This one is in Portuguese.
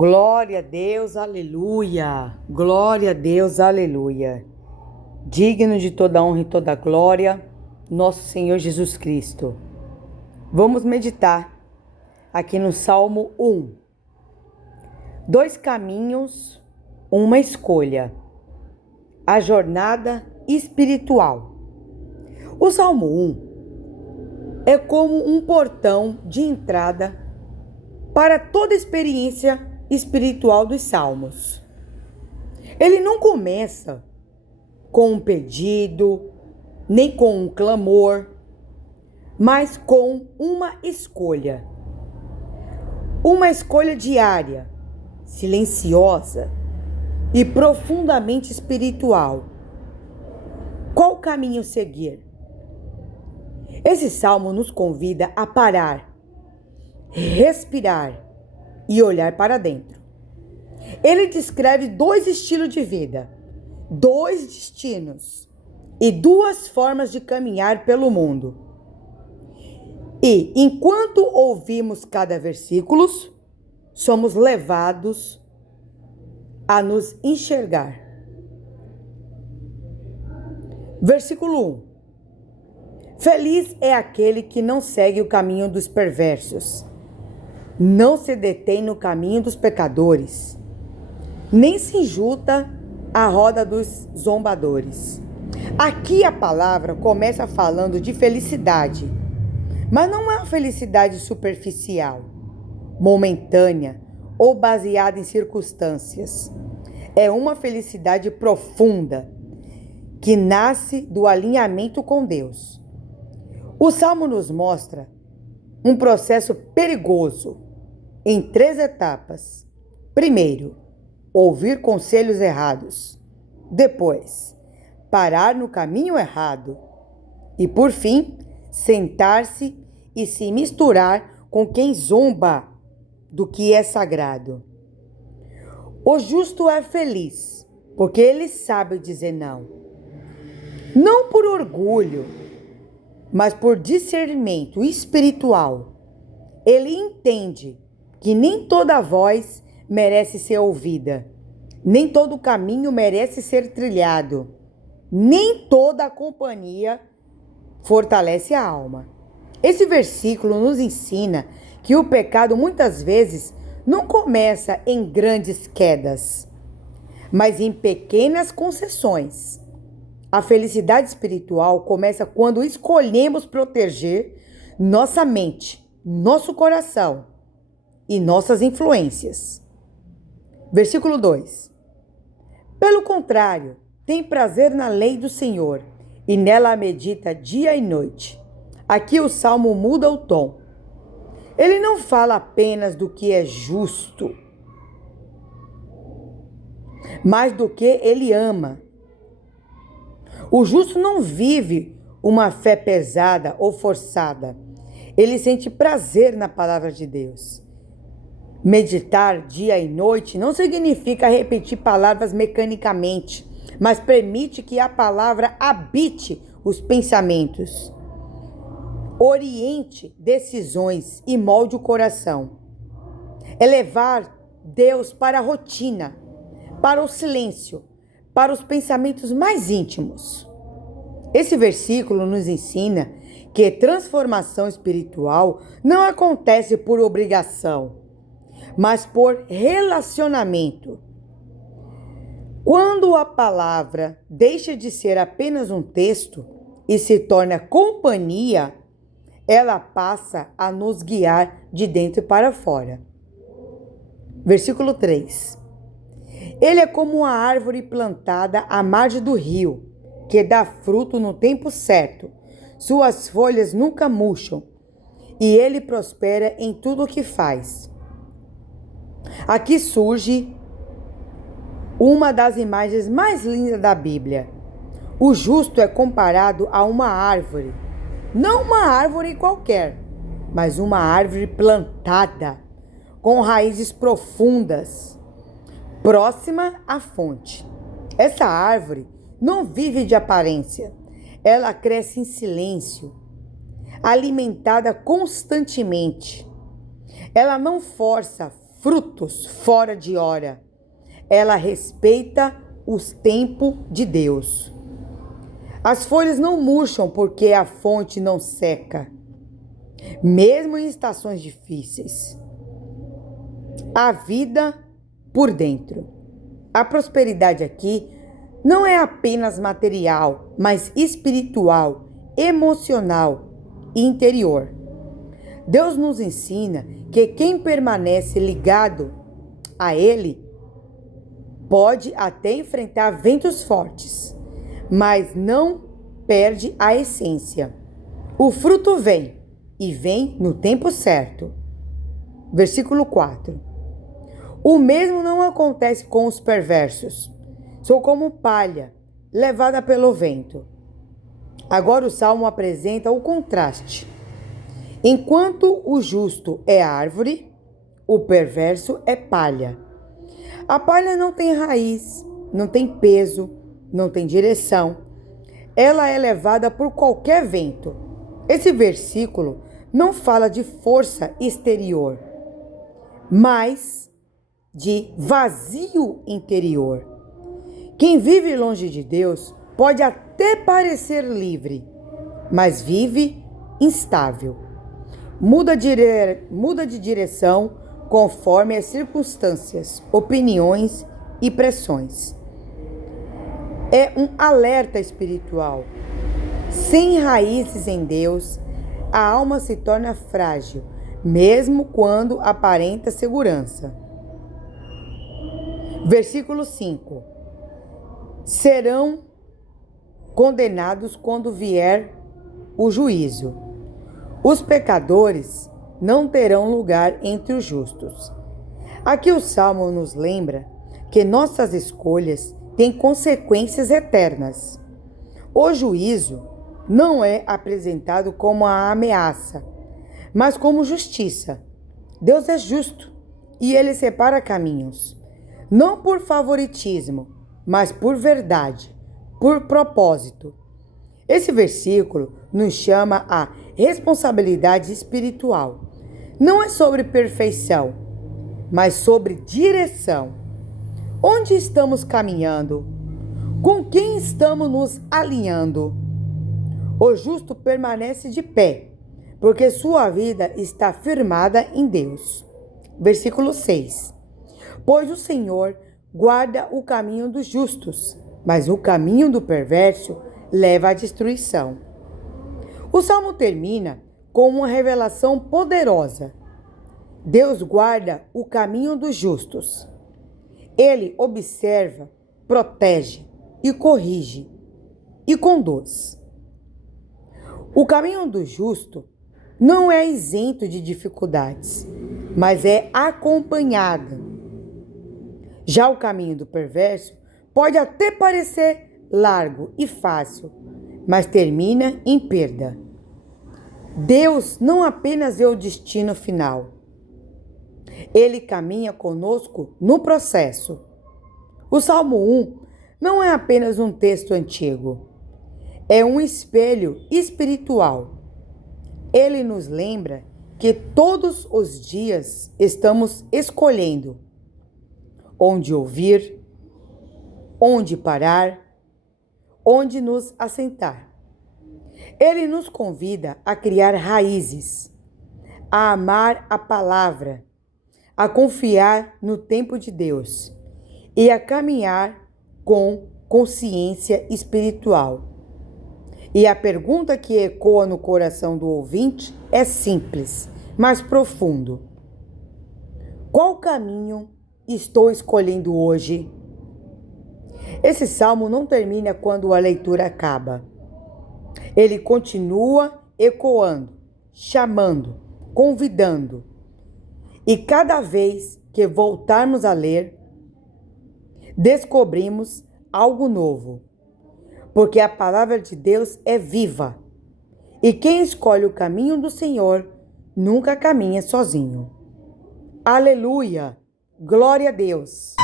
Glória a Deus, aleluia. Glória a Deus, aleluia. Digno de toda honra e toda glória, nosso Senhor Jesus Cristo. Vamos meditar aqui no Salmo 1. 2 caminhos, uma escolha. A jornada espiritual. O Salmo 1 é como um portão de entrada para toda a experiência espiritual dos Salmos. Ele não começa com um pedido, nem com um clamor, mas com uma escolha. Uma escolha diária, silenciosa e profundamente espiritual. Qual caminho seguir? Esse salmo nos convida a parar, respirar e olhar para dentro. Ele descreve 2 estilos de vida, 2 destinos e 2 formas de caminhar pelo mundo. E enquanto ouvimos cada versículo, somos levados a nos enxergar. Versículo 1. Feliz é aquele que não segue o caminho dos perversos, não se detém no caminho dos pecadores, nem se junta à roda dos zombadores. Aqui a palavra começa falando de felicidade, mas não é uma felicidade superficial, momentânea ou baseada em circunstâncias. É uma felicidade profunda que nasce do alinhamento com Deus. O Salmo nos mostra um processo perigoso em 3 etapas. Primeiro, ouvir conselhos errados. Depois, parar no caminho errado. E por fim, sentar-se e se misturar com quem zomba do que é sagrado. O justo é feliz, porque ele sabe dizer não. Não por orgulho, mas por discernimento espiritual. Ele entende que nem toda voz merece ser ouvida, nem todo caminho merece ser trilhado, nem toda a companhia fortalece a alma. Esse versículo nos ensina que o pecado muitas vezes não começa em grandes quedas, mas em pequenas concessões. A felicidade espiritual começa quando escolhemos proteger nossa mente, nosso coração e nossas influências. Versículo 2. Pelo contrário, tem prazer na lei do Senhor e nela medita dia e noite. Aqui o Salmo muda o tom. Ele não fala apenas do que é justo, mas do que ele ama. O justo não vive uma fé pesada ou forçada. Ele sente prazer na palavra de Deus. Meditar dia e noite não significa repetir palavras mecanicamente, mas permite que a palavra habite os pensamentos, oriente decisões e molde o coração. É levar Deus para a rotina, para o silêncio, para os pensamentos mais íntimos. Esse versículo nos ensina que transformação espiritual não acontece por obrigação, mas por relacionamento. Quando a palavra deixa de ser apenas um texto e se torna companhia, ela passa a nos guiar de dentro para fora. Versículo 3. Ele é como uma árvore plantada à margem do rio, que dá fruto no tempo certo. Suas folhas nunca murcham, e ele prospera em tudo o que faz. Aqui surge uma das imagens mais lindas da Bíblia. O justo é comparado a uma árvore. Não uma árvore qualquer, mas uma árvore plantada, com raízes profundas, próxima à fonte. Essa árvore não vive de aparência. Ela cresce em silêncio, alimentada constantemente. Ela não força frutos fora de hora. Ela respeita os tempos de Deus. As folhas não murcham porque a fonte não seca, mesmo em estações difíceis. A vida por dentro. A prosperidade aqui não é apenas material, mas espiritual, emocional e interior. Deus nos ensina que quem permanece ligado a Ele pode até enfrentar ventos fortes, mas não perde a essência. O fruto vem, e vem no tempo certo. Versículo 4. O mesmo não acontece com os perversos. Sou como palha, levada pelo vento. Agora o Salmo apresenta o contraste. Enquanto o justo é árvore, o perverso é palha. A palha não tem raiz, não tem peso, não tem direção. Ela é levada por qualquer vento. Esse versículo não fala de força exterior, mas de vazio interior. Quem vive longe de Deus pode até parecer livre, mas vive instável. Muda de direção conforme as circunstâncias, opiniões e pressões. É um alerta espiritual. Sem raízes em Deus, a alma se torna frágil, mesmo quando aparenta segurança. Versículo 5. Serão condenados quando vier o juízo. Os pecadores não terão lugar entre os justos. Aqui o Salmo nos lembra que nossas escolhas têm consequências eternas. O juízo não é apresentado como a ameaça, mas como justiça. Deus é justo e Ele separa caminhos, não por favoritismo, mas por verdade, por propósito. Esse versículo nos chama à responsabilidade espiritual. Não é sobre perfeição, mas sobre direção. Onde estamos caminhando? Com quem estamos nos alinhando? O justo permanece de pé, porque sua vida está firmada em Deus. Versículo 6. Pois o Senhor guarda o caminho dos justos, mas o caminho do perverso leva à destruição. O Salmo termina com uma revelação poderosa. Deus guarda o caminho dos justos. Ele observa, protege e corrige e conduz. O caminho do justo não é isento de dificuldades, mas é acompanhado. Já o caminho do perverso pode até parecer largo e fácil, mas termina em perda. Deus não apenas vê o destino final, Ele caminha conosco no processo. O Salmo 1 não é apenas um texto antigo, é um espelho espiritual. Ele nos lembra que todos os dias estamos escolhendo onde ouvir, onde parar, onde nos assentar. Ele nos convida a criar raízes, a amar a palavra, a confiar no tempo de Deus e a caminhar com consciência espiritual. E a pergunta que ecoa no coração do ouvinte é simples, mas profundo. Qual caminho estou escolhendo hoje? Esse salmo não termina quando a leitura acaba. Ele continua ecoando, chamando, convidando. E cada vez que voltarmos a ler, descobrimos algo novo. Porque a palavra de Deus é viva. E quem escolhe o caminho do Senhor nunca caminha sozinho. Aleluia! Glória a Deus!